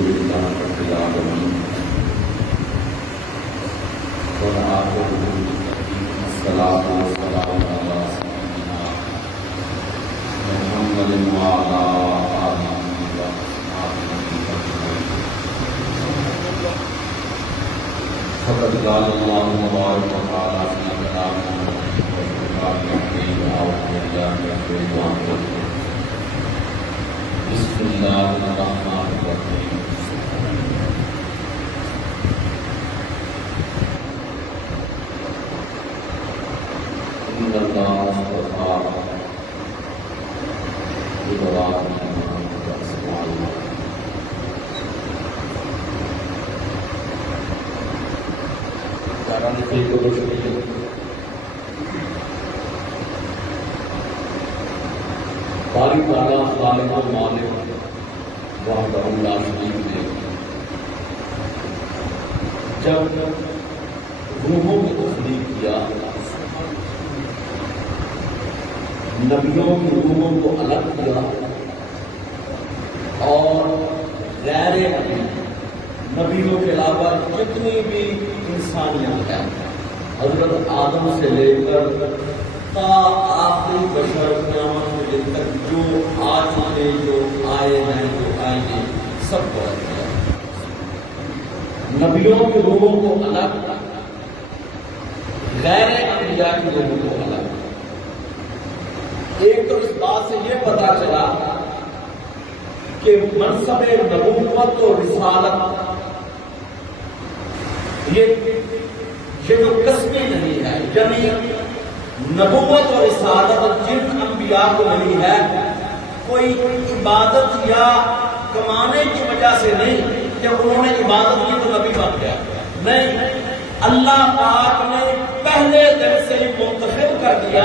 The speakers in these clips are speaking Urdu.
لله رب العالمين والعاقبة للمتقين والصلاة والسلام على سيدنا محمد وعلى آله وأصحابه أجمعين. فقد قال الله تبارك وتعالى في كلامه والفرقان الحميد أعوذ بالله من الشيطان الرجيم. بسم الله الرحمن الرحيم. إن الله اصطفى إبراهيم وإسماعيل. باری تعالیٰ خالق و مالک وحدہ لا شریک نے جب روحوں کو تخلیق کیا، نبیوں کی روحوں کو الگ کیا اور غیر نبیوں کے علاوہ جتنی بھی انسانیت ہے، حضرت آدم سے لے کر تا آخری بشر قیامت کے دن تک جو آ چکے، جو آئے ہیں، جو آئیں گے، سب کو الگ کیا۔ نبیوں کی روحوں کو الگ، غیر انبیاء کی روحوں کو الگ۔ ایک تو اس بات سے یہ پتا چلا کہ منصب نبوت و رسالت یہ جو قسمی نہیں ہے، یعنی نبوت و رسالت جن انبیاء کو ملی ہے کوئی عبادت یا کمانے کی وجہ سے نہیں کہ انہوں نے عبادت کی تو نبی بن گیا، نہیں، اللہ پاک نے پہلے دن سے ہی منتخب کر دیا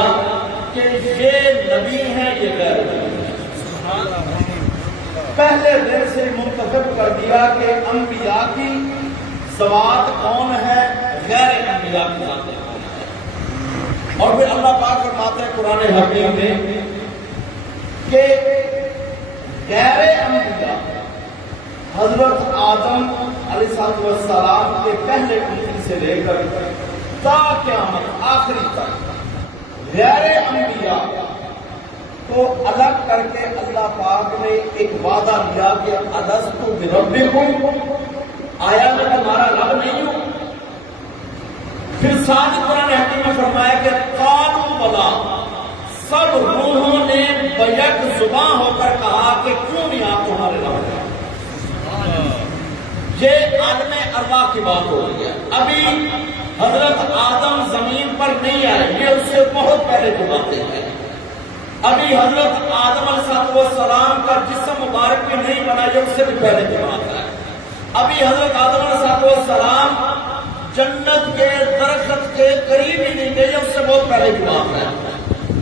کہ یہ نبی ہیں، یہ غیر نبی ہیں۔ پہلے دن سے منتخب کر دیا کہ انبیاء کی ذوات کون ہے، غیر انبیاء کی ذات کون ہے۔ اور پھر اللہ پاک فرماتے ہیں قرآن حکیم میں کہ غیر انبیاء حضرت آدم علیہ السلام کے پہلے انبیاء سے لے کر تا قیامت آخری تک غیر انبیاء کو الگ کر کے اللہ پاک نے ایک وعدہ لیا کہ الست بربکم، آیا میں تمہارا رب نہیں ہوں؟ پھر ساتھ قرآن حکیم میں فرمایا کہ قالوا بلا، سب روحوں نے بیک زباں ہو کر کہا کہ کیوں نہیں آپ تمہارے رب ہیں۔ یہ عالم ارواح کی بات ہو رہی ہے، ابھی حضرت آدم زمین پر نہیں آئے، یہ اس سے بہت پہلے کی باتیں ہیں۔ ابھی حضرت آدم علیہ السلام کا جسم مبارک بھی نہیں بنا، یہ اس سے بھی پہلے کی بات ہے۔ ابھی حضرت آدم علیہ السلام جنت کے درخت کے قریب ہی نہیں گئے، اس سے بہت پہلے کی بات ہے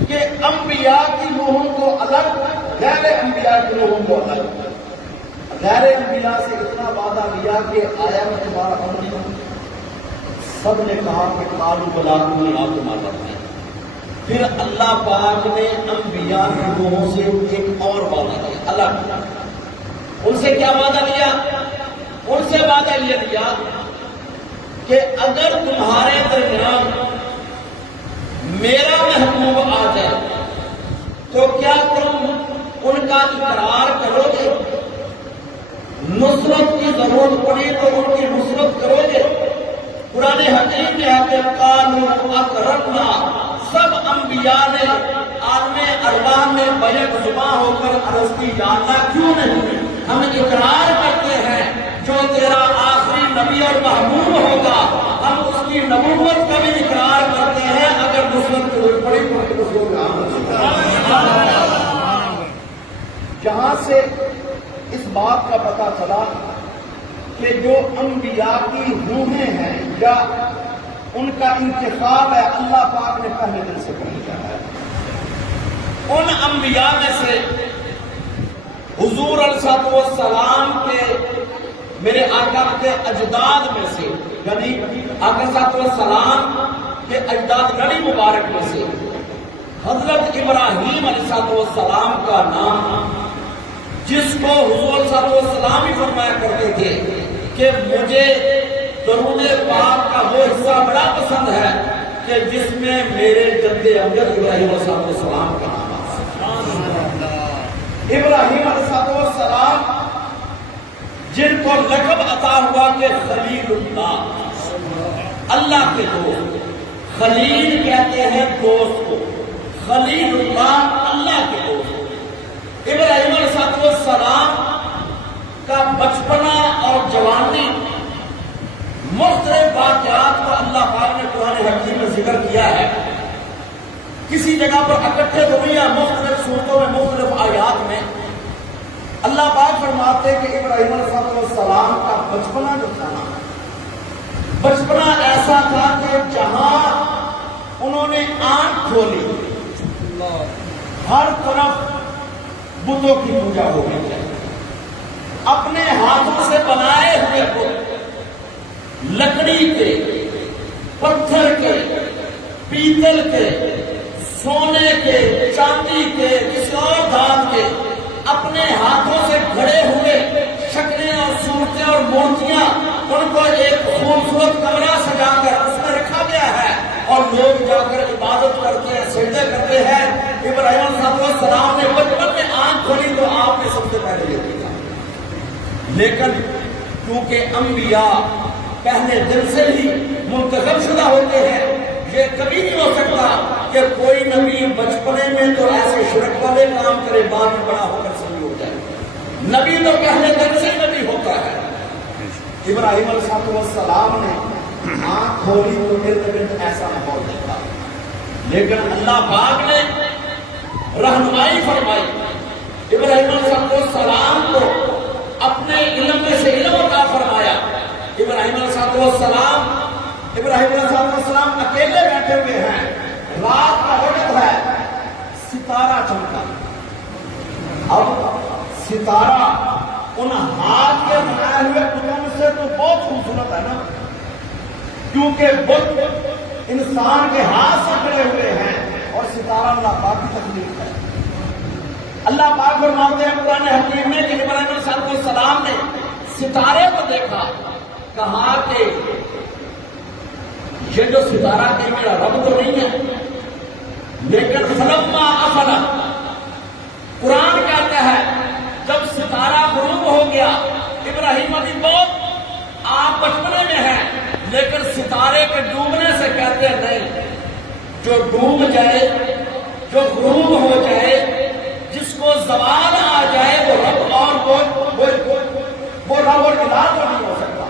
کہ انبیاء کی روحوں کو الگ، غیر انبیاء کی روحوں کو الگ۔ غیر انبیاء سے اتنا وعدہ لیا کہ آیا میں تمہارا امر ہوں، سب نے کہا کہ قالوا بلا، آپ تمہارا ہے۔ پھر اللہ پاک نے انبیاء کی روحوں سے ایک اور وعدہ لیا الگ۔ ان سے کیا وعدہ لیا؟ ان سے وعدہ یہ لیا کہ اگر تمہارے درمیان میرا محبوب آ جائے تو کیا تم ان کا اقرار کرو گے؟ نصرت کی ضرورت پڑی تو ان کی نصرت کرو گے؟ قرآن حکیم میں آتے قالوا اقررنا، سب انبیاء نے عالم ارواح میں بیک زباں ہو کر عرض کی یا اللہ کیوں نہیں، ہم اقرار کرتے ہیں جو تیرا آخری نبی اور محبوب ہوگا، ہم اس کی نبوت کا بھی اقرار کرتے ہیں، اگر نصرت کی ضرورت پڑی تو اس کو جہاں سے اس بات کا پتہ چلا کہ جو انبیاء کی روحیں ہیں یا ان کا انتخاب ہے، اللہ پاک نے پہلے دن سے کر دیا ہے۔ ان انبیاء میں سے حضور علیہ السلام کے، میرے آقا کے اجداد میں سے، یعنی آقا صلی اللہ علیہ وسلم کے اجداد نبی مبارک میں سے حضرت ابراہیم علیہ السلام کا نام جس کو حضور صلی اللہ علیہ وسلم ہی فرمایا کرتے تھے کہ مجھے درود پاک کا وہ حصہ بڑا پسند ہے کہ جس میں میرے جد امجد ابراہیم علیہ السلام کا نام ہے۔ ابراہیم علیہ السلام جن کو لقب عطا ہوا کہ خلیل اللہ، اللہ کے دوست، خلیل کہتے ہیں دوست کو، خلیل اللہ اللہ کے دوست۔ ابراہیم علیہ السلام کا بچپنا اور جوانی مختلف واقعات کو اللہ پاک نے قرآن حکیم میں ذکر کیا ہے، کسی جگہ پر اکٹھے ہوئی ہے مختلف صورتوں میں مختلف آیات میں۔ اللہ پاک فرماتے ہیں کہ ابراہیم علیہ السلام کا بچپنا جو تھا، بچپنا ایسا تھا کہ جہاں انہوں نے آنکھ کھولی ہر طرف بتوں کی پوجا ہو گئی ہے، اپنے ہاتھوں سے بنائے ہوئے بت، لکڑی کے، پتھر کے، پیتل کے، سونے کے، چاندی کے، کسی اور دھات کے، اپنے ہاتھوں سے گھڑے ہوئے شکلیں اور صورتیں اور مورتیاں، ان کو ایک خوبصورت کمرہ سجا کر اس میں رکھا گیا ہے اور لوگ جا کر عبادت کرتے ہیں، سجدے کرتے ہیں۔ ابراہیم علیہ السلام نے بچپن میں آنکھ کھولی تو آپ نے سب سے پہلے یہ دیکھا، لیکن کیونکہ انبیاء پہلے دن سے ہی منتخب شدہ ہوتے ہیں، یہ کبھی نہیں ہو سکتا کہ کوئی نبی بچپنے میں تو ایسے شرک والے کام کرے بعد میں بڑا ہو کر صحیح ہو جائے۔ نبی تو پہلے دن سے نبی ہوتا ہے۔ ابراہیم علیہ السلام نے آنکھ کھولی تو ارد گرد ایسا ماحول دیکھا، لیکن اللہ پاک نے رہنمائی فرمائی، ابراہیم علیہ السلام کو اپنے علم میں سے علم عطا فرمایا۔ ابراہیم علیہ السلام اکیلے بیٹھے ہوئے ہیں، رات کا وقت ہے، ستارہ چمکا۔ اب ستارہ ان ہاتھ کے بنائے ہوئے بتوں سے تو بہت خوبصورت ہے نا، کیونکہ بت انسان کے ہاتھ سے بنے ہوئے ہیں اور ستارہ اللہ پاک کی تخلیق ہے۔ اللہ پاک فرماتے ہیں قرآن حکیم میں کہ ابراہیم علیہ السلام نے ستارے کو دیکھا، کہا کہ یہ جو ستارہ کہ میرا رب تو نہیں ہے، لیکن فلما افل، قرآن کہتا ہے جب ستارہ غروب ہو گیا، ابراہیم ابھی بہت آپ بچپنے میں ہیں، لیکن ستارے کے ڈوبنے سے کہتے ہیں نہیں، جو ڈوب جائے، جو غروب ہو جائے، جس کو زوال آ جائے، وہ رب اور وہ رب اور الہ تو نہیں ہو سکتا۔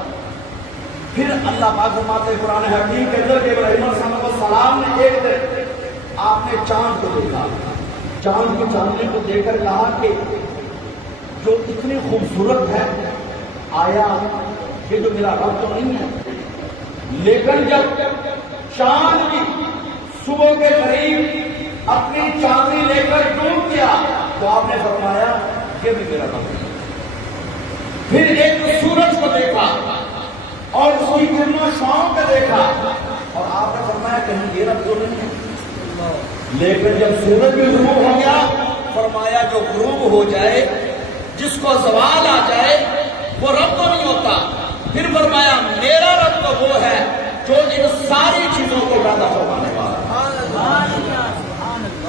پھر اللہ پاک فرماتے ہیں قرآن حکیم کے اندر کہ ابراہیم علیہ السلام نے ایک دن آپ نے چاند کو دیکھا، چاند کی چاندنی کو دیکھ کر کہا کہ جو اتنی خوبصورت ہے، آیا یہ جو میرا رب تو نہیں ہے۔ لیکن جب چاند بھی صبح کے قریب اپنی چاندنی لے کر ڈوب گیا تو آپ نے فرمایا یہ بھی میرا رب ہے۔ پھر ایک سورج کو دیکھا اور اس کی کرنوں شام پہ دیکھا اور آپ نے فرمایا کہیں یہ رب تو نہیں ہے۔ لیکن جب سورج بھی غروب ہو گیا، فرمایا جو غروب ہو جائے، جس کو زوال آ جائے، وہ رب تو نہیں ہوتا۔ پھر فرمایا میرا رب تو وہ ہے جو ان ساری چیزوں کو پیدا فرمانے والا۔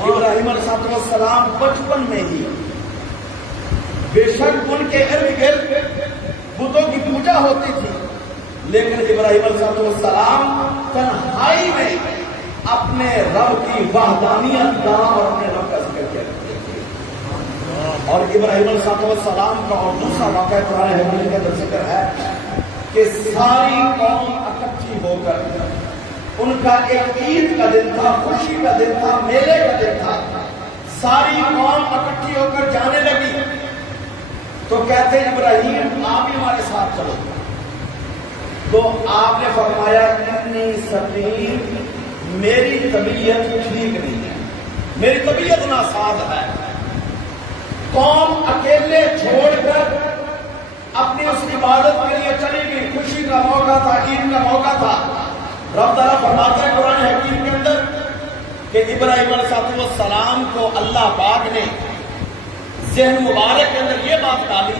ابراہیم علیہ السلام بچپن میں ہی بے شک ان کے ارد گرد بتوں کی پوجا ہوتی تھی، لیکن ابراہیم علیہ السلام تنہائی میں اپنے رب کی وحدانیت کا اور اپنے رب کا ذکر کیا کرتے تھے۔ اور ابراہیم علیہ السلام کا اور دوسرا واقعہ قرآن حکیم کے اندر ذکر ہے کہ ساری قوم اکٹھی ہو کر، ان کا ایک عید کا دن تھا، خوشی کا دن تھا، میلے کا دن تھا، ساری قوم اکٹھی ہو کر جانے لگی تو کہتے ہیں ابراہیم آپ بھی ہمارے ساتھ چلو۔ تو آپ نے فرمایا اتنی سقیم، میری طبیعت ٹھیک نہیں ہے، میری طبیعت ناساز ہے۔ قوم اکیلے چھوڑ کر اپنی اس عبادت کے لیے چلی گئی، خوشی کا موقع تھا، عید کا موقع تھا۔ رب تعالیٰ فرماتا ہے قرآن حکیم کے اندر کہ ابراہیم علیہ السلام کو اللہ پاک نے ذہن مبارک کے اندر یہ بات ڈالی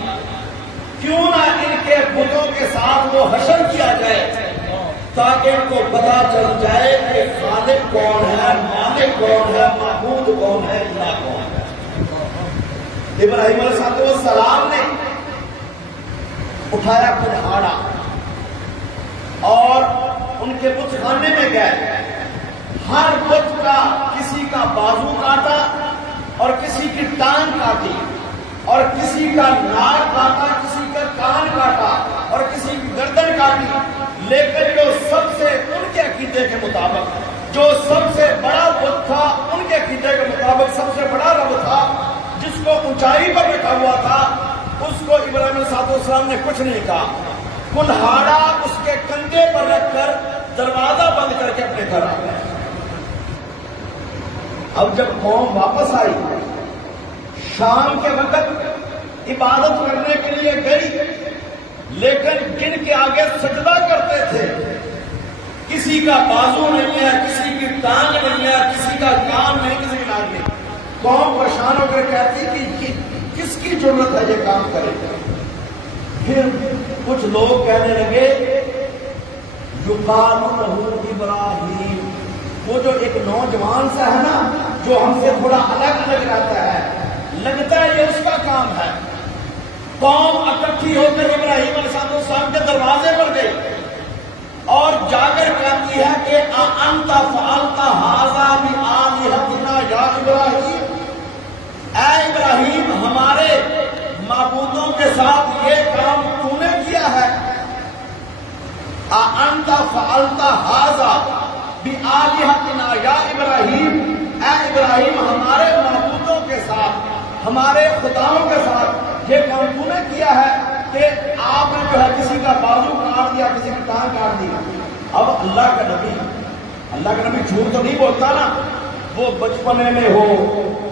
کیوں نہ ان کے بتوں کے ساتھ وہ حشر کیا جائے تاکہ ان کو پتا چل جائے کہ خالق کون ہے، مالک کون ہے، معبود کون ہے، الہ کون ہے۔ ابراہیم علیہ السلام نے اٹھایا کلہاڑا اور ان کے بت خانے میں گئے، ہر بت کا کسی کا بازو کاٹا اور کسی کی ٹانگ کاٹی اور کسی کا ناک کاٹا، کسی کا کان کاٹا اور کسی کی گردن کاٹی، لیکن جو سب سے ان کے عقیدے کے مطابق جو سب سے بڑا بت تھا، ان کے عقیدے کے مطابق سب سے بڑا رب تھا، جس کو اونچائی پر رکھا ہوا تھا، اس کو ابراہیم علیہ السلام نے کچھ نہیں کہا، کلہاڑا اس کے کندھے پر رکھ کر دروازہ بند کر کے اپنے گھر آ گئے۔ اب جب قوم واپس آئی، شام کے وقت عبادت کرنے کے لیے گئی، لیکن جن کے آگے سجدہ کرتے تھے کسی کا بازو نہیں ہے، کسی کی ٹانگ نہیں ہے، کسی کا کان نہیں، کسی کی ناک نہیں۔ قوم پریشان ہو کر کہتی کہ کس کی ضرورت ہے یہ کام کرے۔ پھر کچھ لوگ کہنے لگے یقال لہ ابراہیم، وہ جو ایک نوجوان سا ہے نا جو ہم سے تھوڑا الگ الگ رہتا ہے، لگتا ہے یہ اس کا کام ہے۔ قوم اکٹھی ہو کر ابراہیم علیہ السلام کے دروازے پر گئی اور جا کر کہتی ہے کہ انت فعلت ھذا بآلہتنا یا ابراہیم، اے ابراہیم ہمارے معبودوں کے ساتھ یہ کام تو نے کیا ہے۔ انت فعلت ھذا بآلہتنا یا ابراہیم، اے ابراہیم ہمارے معبودوں کے ساتھ، ہمارے خداؤں کے ساتھ یہ کام تو نے کیا ہے کہ آپ نے جو ہے کسی کا بازو کاٹ دیا، کسی کی ٹانگ کاٹ دی۔ اب اللہ کا نبی جھوٹ تو نہیں بولتا نا، وہ بچپنے میں ہو،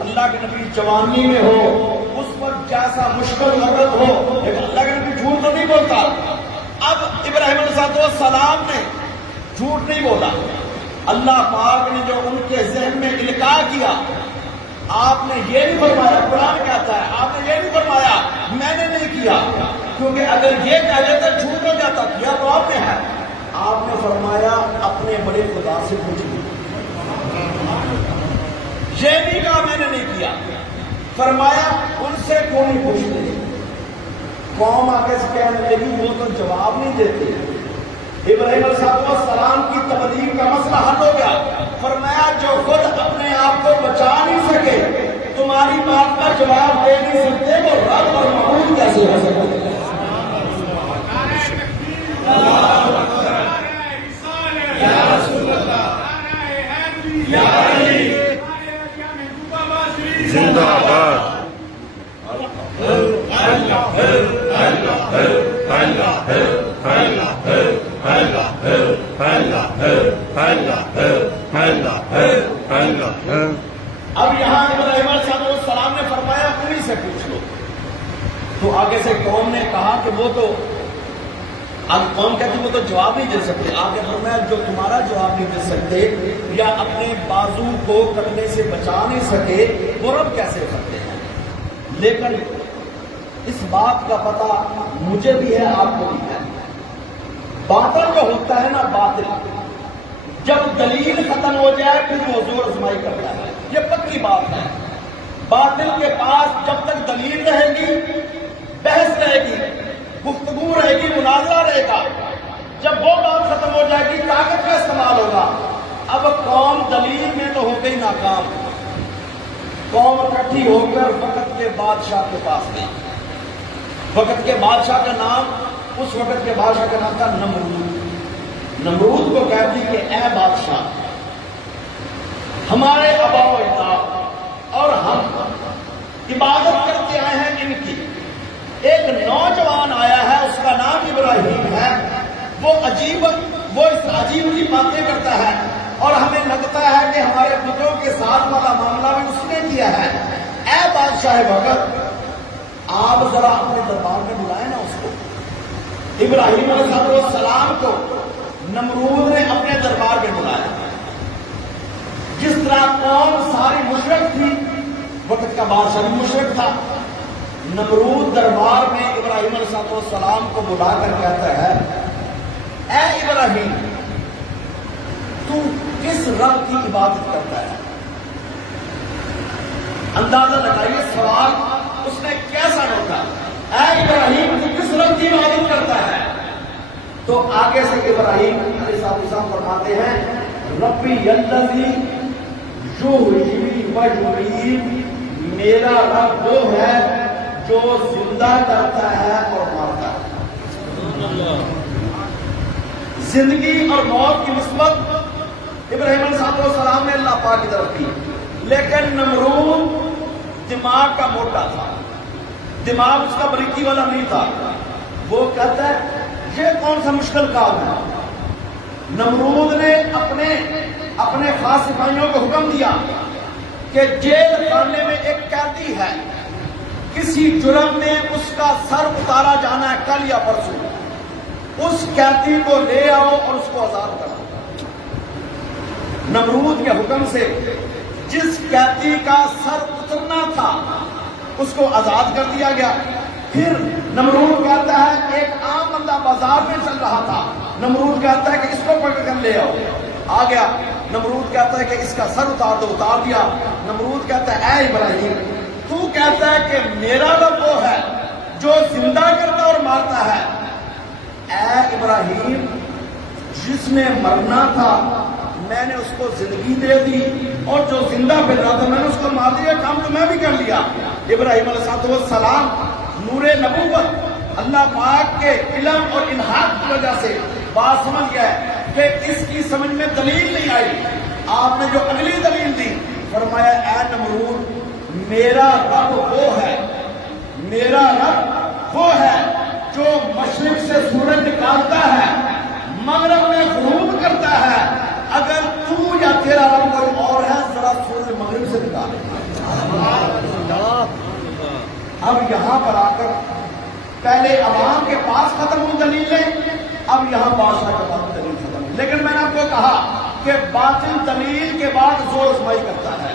اللہ کے نبی جوانی میں ہو، اس پر جیسا مشکل وقت ہو، لیکن اللہ کا نبی جھوٹ تو نہیں بولتا۔ اب ابراہیم علیہ السلام نے جھوٹ نہیں بولا، اللہ پاک نے جو ان کے ذہن میں القاء کیا، آپ نے یہ نہیں فرمایا، قرآن کہتا ہے آپ نے یہ نہیں فرمایا میں نے نہیں کیا، کیونکہ اگر یہ کہہ لیتے جھوٹ ہو جاتا، کیا تو آپ نے ہے۔ آپ نے فرمایا اپنے بڑے خدا سے پوچھ لیا، یہ نہیں کہا میں نے نہیں کیا، فرمایا ان سے کیوں نہیں پوچھتے۔ قوم آگے سے کہنے لگی وہ تو جواب نہیں دیتے۔ ابراہیم علیہ السلام کی تبلیغ کا مسئلہ حل ہو گیا، فرمایا جو خود اپنے آپ کو بچا نہیں سکے تمہاری بات کا جواب دے نہیں سکتے، وہ رب اور معبود کیسے ہو سکتے؟ زندہ آباد۔ اب یہاں ابراہیم علیہ السلام نے فرمایا انہی سے پوچھ لو، تو آگے سے قوم نے کہا کہ وہ تو، اب قوم کہتی وہ تو جواب نہیں دے سکتے، آگے فرمایا جو تمہارا جواب نہیں دے سکتے یا اپنے بازو کو کٹنے سے بچا نہیں سکے وہ رب کیسے کرتے ہیں۔ لیکن اس بات کا پتہ مجھے بھی ہے، آپ کو بھی ہے، باطل جو ہوتا ہے نا، باطل جب دلیل ختم ہو جائے پھر وہ زور آزمائی کرتا ہے، یہ پکی بات ہے۔ باطل کے پاس جب تک دلیل رہے گی، بحث رہے گی، گفتگو رہے گی، مناظرہ رہے گا، جب وہ بات ختم ہو جائے گی طاقت کا استعمال ہوگا۔ اب قوم دلیل میں تو ہو گئی ناکام، قوم اکٹھی ہو کر وقت کے بادشاہ کے پاس گئی۔ وقت کے بادشاہ کا نام، اس وقت کے بادشاہ کا نام تھا نمرود۔ نمرود کو کہتی کہ اے بادشاہ، ہمارے آباء و اجداد اور ہم عبادت کرتے آئے ہیں ان کی، ایک نوجوان آیا ہے اس کا نام ابراہیم ہے، وہ اس عجیب کی باتیں کرتا ہے اور ہمیں لگتا ہے کہ ہمارے بتوں کے ساتھ والا معاملہ بھی اس نے کیا ہے۔ اے بادشاہ وقت، آپ ذرا اپنے دربار میں بلائیں نا اس کو۔ ابراہیم علیہ السلام کو نمرود نے اپنے دربار میں بلایا۔ جس طرح قوم ساری مشرک تھی، وقت کا بادشاہ بھی مشرک تھا، نمرود دربار میں ابراہیم علیہ السلام کو بلا کر کہتا ہے اے ابراہیم تو کس رب کی عبادت کرتا ہے؟ اندازہ لگائیے سوال اس نے کیسا ہوتا، اے ابراہیم تو کس رب کی عبادت کرتا ہے؟ تو آگے سے ابراہیم علیہ السلام فرماتے ہیں ربی الذی یحیی و یمیت، میرا رب وہ ہے جو زندہ کرتا ہے اور مارتا ہے۔ زندگی اور موت کی نسبت ابراہیم علیہ السلام نے اللہ پاک کی طرف کی، لیکن نمرود دماغ کا موٹا تھا، دماغ اس کا بریکی والا نہیں تھا۔ وہ کہتا ہے یہ کون سا مشکل کام ہے؟ نمرود نے اپنے خاص سپاہیوں کو حکم دیا کہ جیل خانے میں ایک قیدی ہے، کسی جرم میں اس کا سر اتارا جانا ہے کل یا پرسوں، اس قیدی کو لے آؤ اور اس کو آزاد کرو۔ نمرود کے حکم سے جس قیدی کا سر اترنا تھا اس کو آزاد کر دیا گیا۔ پھر نمرود کہتا ہے ایک عام بندہ بازار میں چل رہا تھا، نمرود کہتا ہے کہ اس کو پکڑ کر لے آؤ، آ گیا۔ نمرود کہتا ہے کہ اس کا سر اتار دو، اتار دیا۔ نمرود کہتا ہے اے ابراہیم تو کہتا ہے کہ میرا رب وہ ہے جو زندہ کرتا اور مارتا ہے۔ اے ابراہیم جس نے مرنا تھا میں نے اس کو زندگی دے دی، اور جو زندہ پھر رہا تھا میں نے اس کو مار دیا، کام تو میں بھی کر لیا۔ ابراہیم علیہ السلام نور نبوت اللہ پاک کے علم اور الہام کی وجہ سے بات سمجھ گیا ہے کہ اس کی سمجھ میں دلیل نہیں آئی۔ آپ نے جو اگلی دلیل دی، فرمایا اے نمرود میرا رب وہ ہے، میرا رب وہ ہے جو مشرق سے سورج نکالتا ہے مغرب میں غروب کرتا ہے۔ اگر تو یا تیرا رب کوئی اور ہے ذرا سورج مغرب سے نکالے۔ اب یہاں پر آ کر پہلے عوام کے پاس ختم ہو دلیلیں، اب یہاں بادشاہ کے پاس دلیل ختم ہوئی۔ لیکن میں نے آپ کو کہا کہ باطل دلیل کے بعد زور آزمائی کرتا ہے۔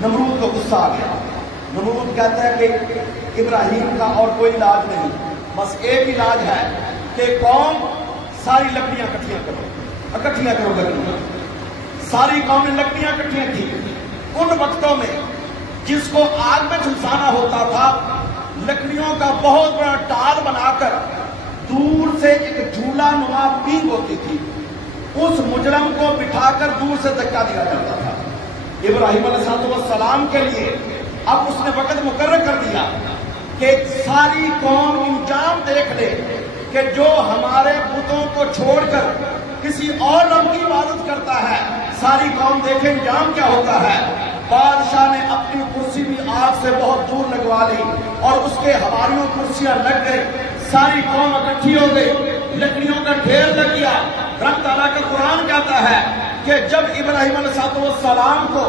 نمرود کو غصہ آ گیا، نمرود کہتا ہے کہ ابراہیم کا اور کوئی علاج نہیں، بس ایک علاج ہے کہ قوم ساری لکڑیاں اکٹھیاں کرو لکڑیاں۔ ساری قومیں لکڑیاں اکٹھیاں تھیں۔ ان وقتوں میں جس کو آگ میں جھلسانا ہوتا تھا لکڑیوں کا بہت بڑا ٹال بنا کر دور سے ایک جھولا نما پینگ ہوتی تھی، اس مجرم کو بٹھا کر دور سے دھکا دیا جاتا تھا۔ ابراہیم علیہ السلام کے لیے اب اس نے وقت مقرر کر دیا کہ ساری قوم انجام دیکھ لے کہ جو ہمارے بتوں کو چھوڑ کر کسی اور رب کی عبادت کرتا ہے، ساری قوم دیکھے انجام کیا ہوتا ہے۔ بادشاہ نے اپنی کرسی بھی آگ سے بہت دور لگوا لی اور اس کے حواریوں کرسیاں لگ گئی، ساری قوم اکٹھی ہو گئی، لکڑیوں کا ڈھیر لگ گیا۔ رب تعالیٰ کا قرآن کہتا ہے کہ جب ابراہیم علیہ السلام کو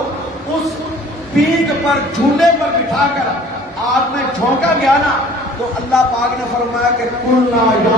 اس پیٹ پر جھولے پر بٹھا کر آگ میں جھونکا گیا نا، تو اللہ پاک نے فرمایا کہ کلنا